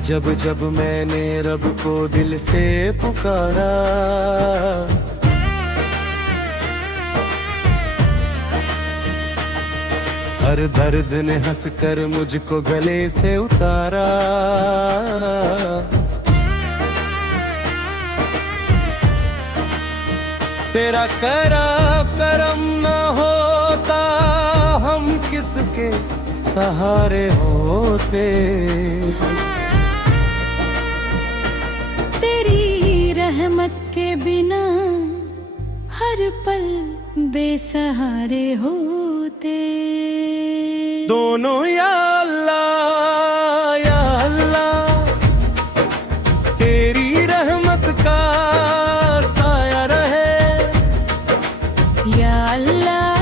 जब जब मैंने रब को दिल से पुकारा, हर दर्द ने हंसकर मुझको गले से उतारा। तेरा करम न होता हम किसके सहारे होते। तेरी रहमत के बिना हर पल बेसहारे होते। दोनों या अल्लाह तेरी रहमत का साया रहे। या अल्लाह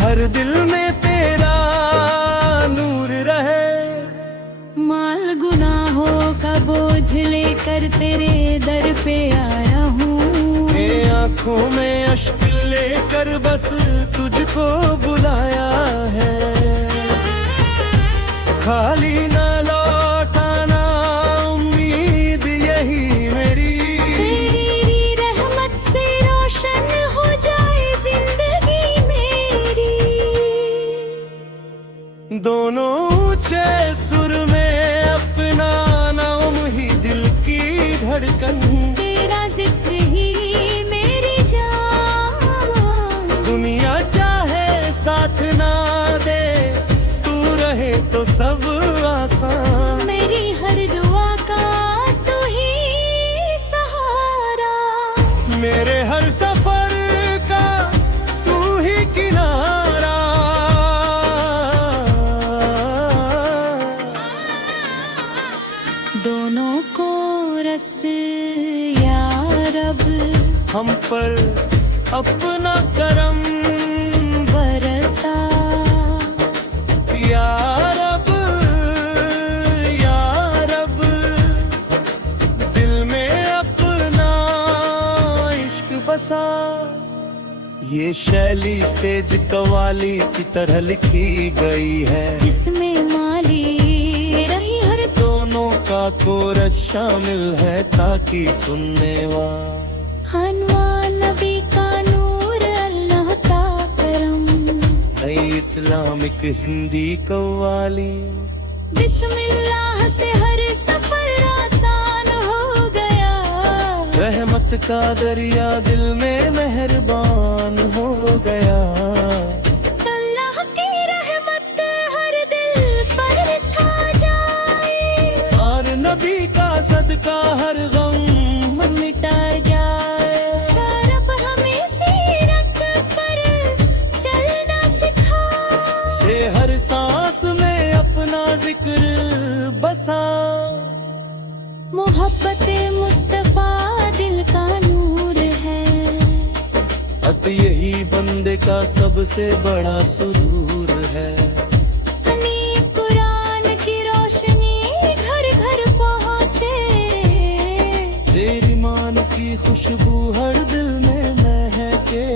हर दिल में तेरा नूर रहे। माल गुनाहों का बोझ लेकर तेरे दर पे आया हूँ। मेरे आँखों में अश्क लेकर बस तुझको बुलाया है। खाली ना लौटाना उम्मीद यही मेरी। तेरी रहमत से रोशन हो जाए जिंदगी मेरी। दोनों ऊंचे सुर में अपना नाम ही दिल की धड़कन। तेरा जिक्र ही मेरी जान। दुनिया चाहे साथ ना दे, तू रहे तो सब आसान। मेरी हर दुआ का तू ही सहारा। मेरे हर सफर का तू ही किनारा। दोनों को रस या रब हम पर अपना करम बरसा। या रब दिल में अपना इश्क बसा। ये शैली स्टेज कवाली की तरह लिखी गई है, जिसमें माली रही हर दोनों का कोरस शामिल है ताकि सुनने वाला। हनवा नबी का नूर अल्लाह का करम। नई इस्लामिक हिंदी कव्वाली। बिस्मिल्लाह से हर सफर आसान हो गया। रहमत का दरिया दिल में मेहरबान हो गया। अल्लाह की रहमत हर दिल पर छा जाए। और नबी का सदका हर गम मिटा जाए। रब हमें सीरत पर चलना सिखा। से हर सांस में अपना जिक्र बसा। मोहब्बत मुस्तफा दिल का नूर है। अब यही बंदे का सबसे बड़ा सुरूर है। कुरान की रोशनी घर घर पहुँचे। तेरी मान की खुशबू हर दिल में महके।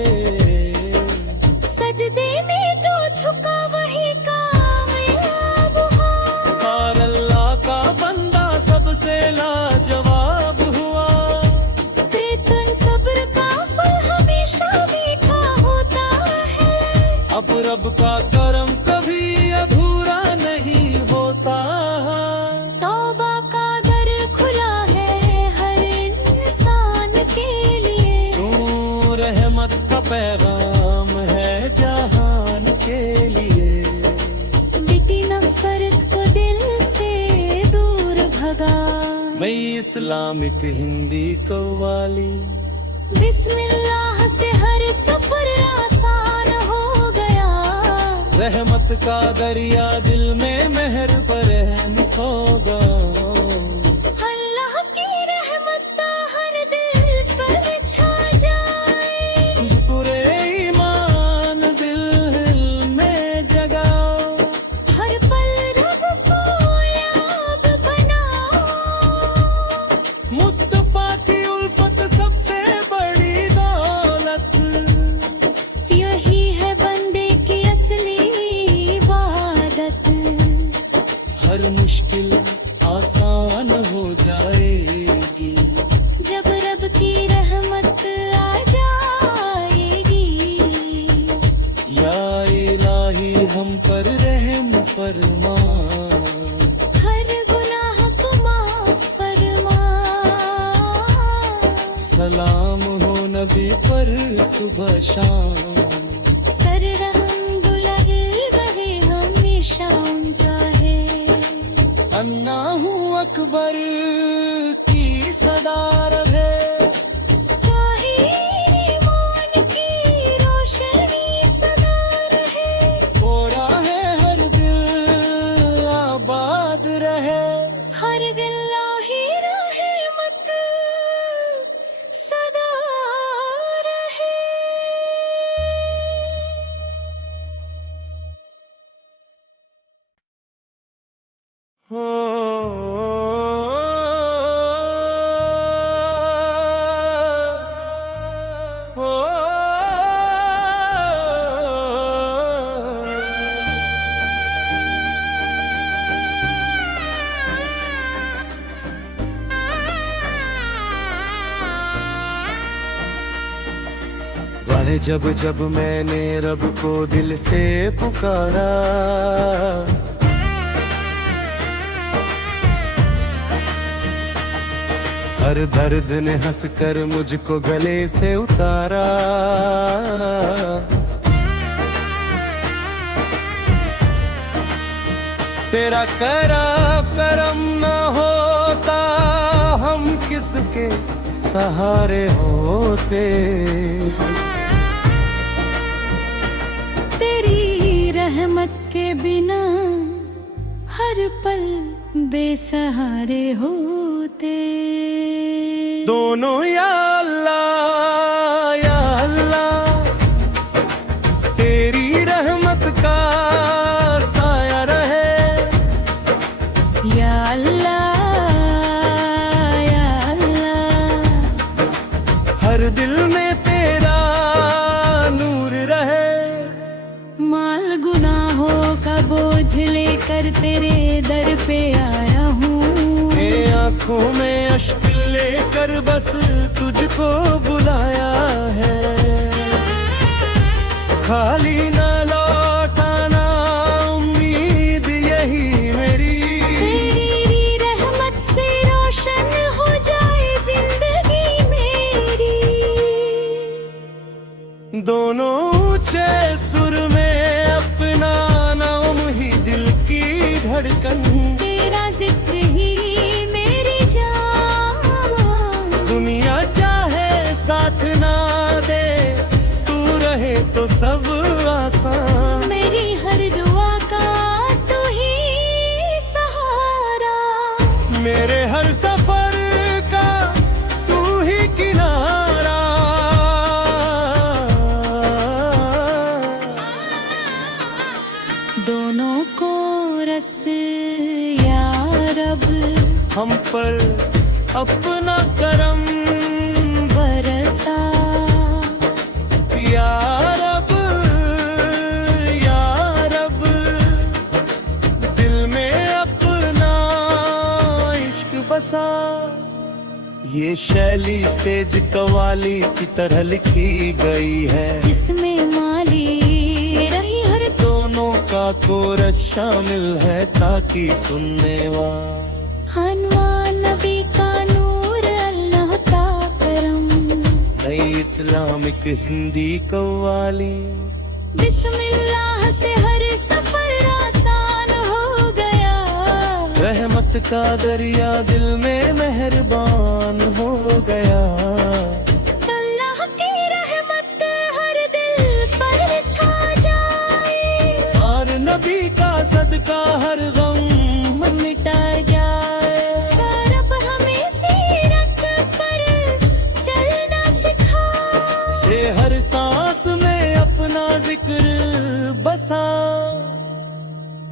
सजदे में जो झुका वही कामयाब हुआ। और अल्लाह का बंदा सबसे लाजवाब हुआ। प्रीतम सब्र का फल हमेशा मीठा होता है। अब रब का करम कभी अधूरा नहीं होता। तौबा का दर खुला है हर इंसान के लिए। सुन रहमत का पैगाम है जहान के लिए। मिटी नफरत को दिल से दूर भगा। मैं इस्लामिक हिंदी कव्वाली। बिस्मिल्लाह से हर सफर आसान हो गया। रहमत का दरिया दिल में मेहर पर रहम होगा। अल्लाह की रहमत हर दिल पर छा जाए। पूरे ईमान दिल में जगाओ। हर पल रब को याद बनाओ। मुस्तफा की उल्फत सबसे बड़ी दौलत। यही है बंदे की असली इबादत। सलाम हो नबी पर सुबह शाम। सररहम बुलगे वही हमेशा उनका है। अन्ना हूँ अकबर की सदा रहे, ईमान की रोशनी सदा रहे। कोरा है हर दिल आबाद रहे, हर दिल लाही रहमत सदा रहे। वाले जब जब मैंने रब को दिल से पुकारा, हर दर्द ने हंसकर मुझको गले से उतारा। तेरा करम न होता हम किसके सहारे होते। तेरी रहमत के बिना हर पल बेसहारे होते। दोनों या अल्लाह तेरी रहमत का साया रहे। या अल्लाह या अल्लाह, हर दिल में तेरा नूर रहे। माल गुनाहों का बोझ लेकर तेरे दर पे आया हूँ। मेरे आँखों में अश्क लेकर बस तुझको बुलाया है। खाली न लौटाना उम्मीद यही मेरी। तेरी रहमत से रोशन हो जाए जिंदगी मेरी। दोनों ऊंचे सुर में अपना नाम ही दिल की धड़कन। तेरा जिक्र ही मेरी जान। दुनिया चाहे साथ ना दे, तू रहे तो सब आसान। मेरी हर दुआ का तू ही सहारा। मेरे हर सफर का तू ही किनारा। दोनों को रस या रब हम पर अपना करम बरसा। या रब दिल में अपना इश्क बसा। ये शैली स्टेज कवाली की तरह लिखी गई है, जिसमें माली रही हर दोनों का कोरस शामिल है ताकि सुनने वाला। हनुमान नबी का नूर अल्लाह का करम। नई इस्लामिक हिंदी कव्वाली। बिस्मिल्लाह से हर सफर आसान हो गया। रहमत का दरिया दिल में मेहरबान हो गया। अल्लाह की रहमत हर दिल पर छा जाए। और नबी का सदका हर गम मिटा जाए। रब हमें सीरत पर चलना सिखा। से हर सांस में अपना जिक्र बसा।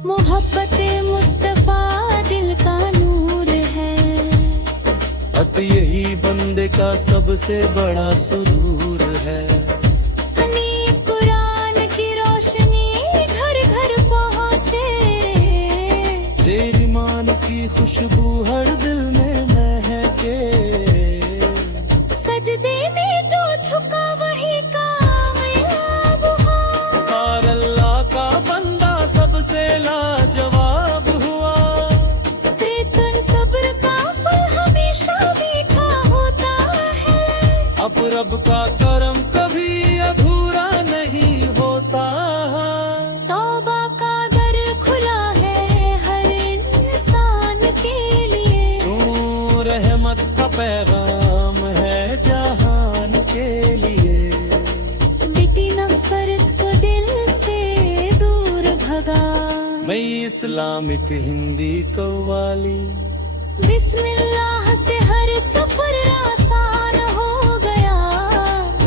मोहब्बत मुस्तफा दिल का नूर है। अत यही बंदे का सबसे बड़ा सुरूर है। हनी कुरान की रोशनी घर घर पहुँचे। तेरी मान की खुशबू हर दिल में महके। सजदे में जो झुका वही कामयाब हुआ। और अल्लाह का बंदा सबसे लाजवाब हुआ। बेतन सब्र का फल हमेशा मीठा होता है। रब का करम कभी अधूरा नहीं होता। तौबा का दर खुला है हर इंसान के लिए। सुन रहमत का पैगाम है जहान के लिए। मिटी नफरत को दिल से दूर भगा। मैं इस्लामिक हिंदी कव्वाली। बिस्मिल्लाह से हर सफर आसान हो गया।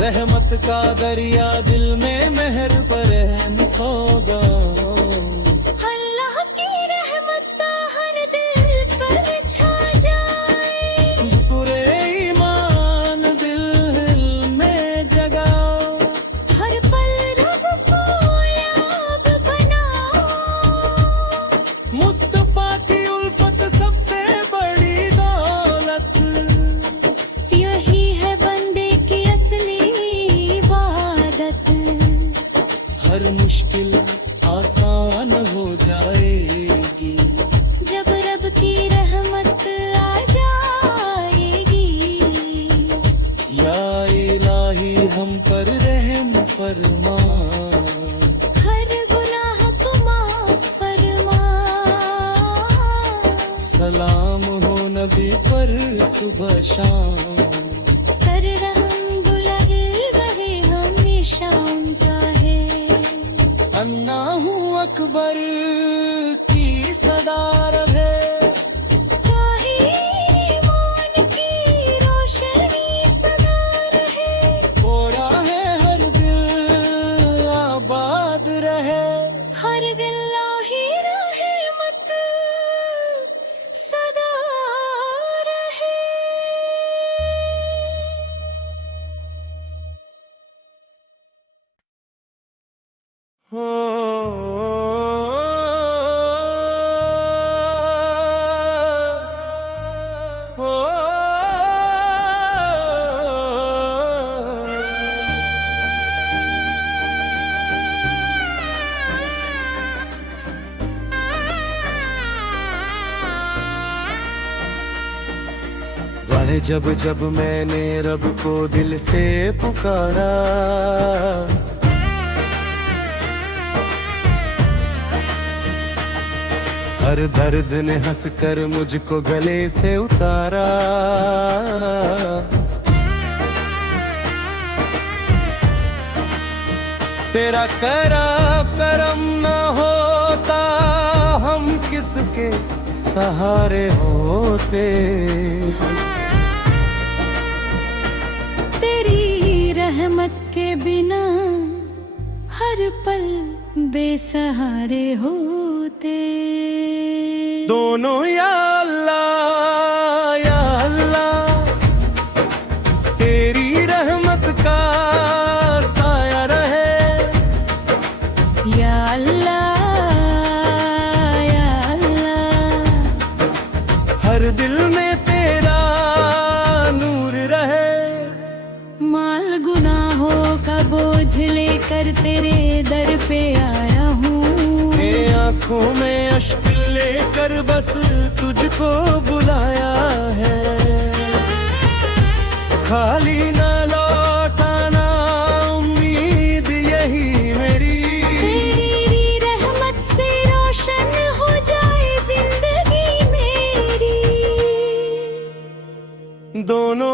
रहमत का दरिया दिल में मेहर पर रहम होगा। अल्लाह की रहमत हर दिल पर छा जाए। पूरे ईमान दिल में जगाओ। हर पल रब को याद बनाओ। मुस्तफा की उल्फत सबसे बड़ी दौलत। यही है बंदे की असली इबादत। हर मुश्किल आसान हो जाएगी जब रब की रहमत आ जाएगी। या इलाही हम पर रहम फरमा। हर गुनाह को माफ फरमा। सलाम हो नबी पर सुबह शाम। सर रंग लगे रहे हमेशा उनका है। अन्नाहू अकबर की सदारत है। ईमान की रोशनी सदा रहे। ओरा है हर दिल आबाद रहे। हर गिल्लाही रहमत सदा रहे। हो हो वाहे जब जब मैंने रब को दिल से पुकारा। हर दर्द ने हंसकर मुझको गले से उतारा। तेरा करम न होता हम किसके सहारे होते। तेरी रहमत के बिना हर पल बेसहारे होते। दोनों या अल्लाह तेरी रहमत का साया रहे। या अल्लाह हर दिल में तेरा नूर रहे। माल गुनाहों का बोझ लेकर तेरे दर पे आया हूँ। मेरे आँखों में अश्क लेकर बस तुझको बुलाया है। खाली ना लौटाना उम्मीद यही मेरी। तेरी रहमत से रोशन हो जाए जिंदगी मेरी। दोनों